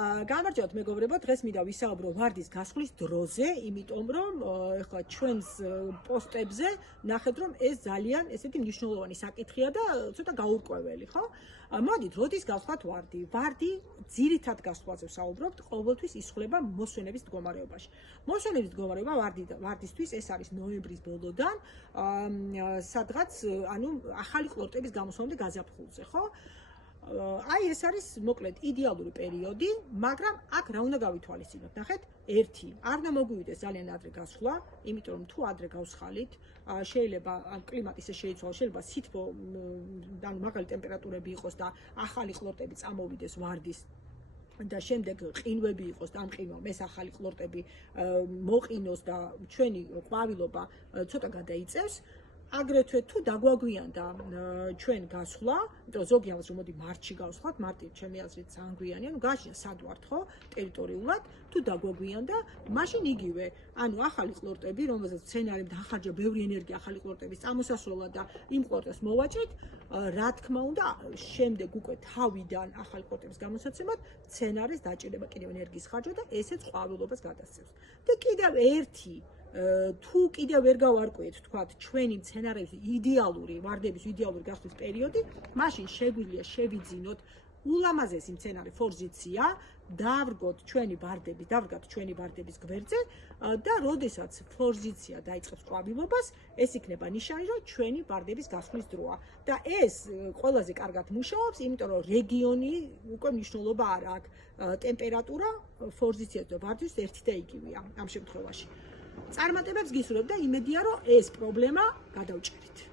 გამარჯობთ მეგობრებო, დღეს მინდა ვისაუბრო ვარდის გასხლის დროზე, იმიტომ რომ ეხლა ჩვენს პოსტებზე ნახეთ რომ ეს ძალიან ესეთი მნიშვნელოვანი საკითხია და ცოტა გაურკვეველი, ხო? მოდით, როდის გავხსნათ ვარდი? ვარდი ძირითად გასვლაზე ვსაუბრობთ, ყოველთვის ისხლება მოსვენების მდგომარეობაში. მოსვენების მდგომარეობა ვარდისთვის ეს არის ნოემბრის ბოლოდან, სადღაც ახალი ყლორტების გამოსვლამდე გაზაფხულზე, ხო? აი ეს არის მოკლედ იდეალური პერიოდი, მაგრამ აქ რა უნდა გავითვალისწინოთ? ნახეთ, 1. არ უნდა მოგვივიდეს ძალიან ადრე გასვლა, იმიტომ რომ თუ ადრე გავსხალით, შეიძლება კლიმატი ისე შეიცვალოს, შეიძლება სითბო, მაღალი ტემპერატურები იყოს და ახალი ყლორტები წამოვიდეს ვარდის და შემდეგ ყინვები იყოს და ამ ყინვამ ეს ახალი ყლორტები მოყინოს და ჩვენი ყვავილობა ცოტა გადაიწევს. აგრეთვე თუ დაგვაგვიანდა ჩვენ გასვლა, იმიტომ ზოგი ამას რომ მოდი მარტში გავსხლათ, მარტი ჩემი აზრით ძალიან გვიანია, გააჩნია სად ვართ ხო, ტერიტორიულად, თუ დაგვაგვიანდა, მაშინ იგივე, ახალი ყლორტები, რომელზეც მცენარემ დაახარჯა ბევრი ენერგია ახალი ყლორტების წამოსასროლად და იმ ყლორტებს მოვაჭრით, რა თქმა უნდა, შემდეგ უკვე თავიდან ახალი ყლორტების გამოსაცემად მცენარეს დაჭირდება კიდევ ენერგიის ხარჯვა და ესეც ყვავილობას გადასცემს. და კიდევ ერთი თუ კიდევ ვერ გავარკვიეთ თქვათ ჩვენი მცენარეების ვარდების იდეალური გასვლის პერიოდი, მაშინ შეგვიძლია შევიძინოთ ულამაზესი მცენარე ფორზიცია, დავდგოთ ჩვენი ვარდების გვერდზე და როდესაც ფორზიცია დაიწყებს ყვავილობას, ეს იქნება ნიშანი, რომ ჩვენი ვარდების გასვლის დროა. და ეს ყველაზე კარგად მუშაობს, იმიტომ რომ რეგიონი უკვე მნიშვნელობა არ აქვს. ტემპერატურა ფორზიციას და ვარდისთვის ერთი და იგივეა ამ შემთხვევაში. წარმატებებს გისურვებ და იმედია რომ ეს პრობლემა გადავჭერით.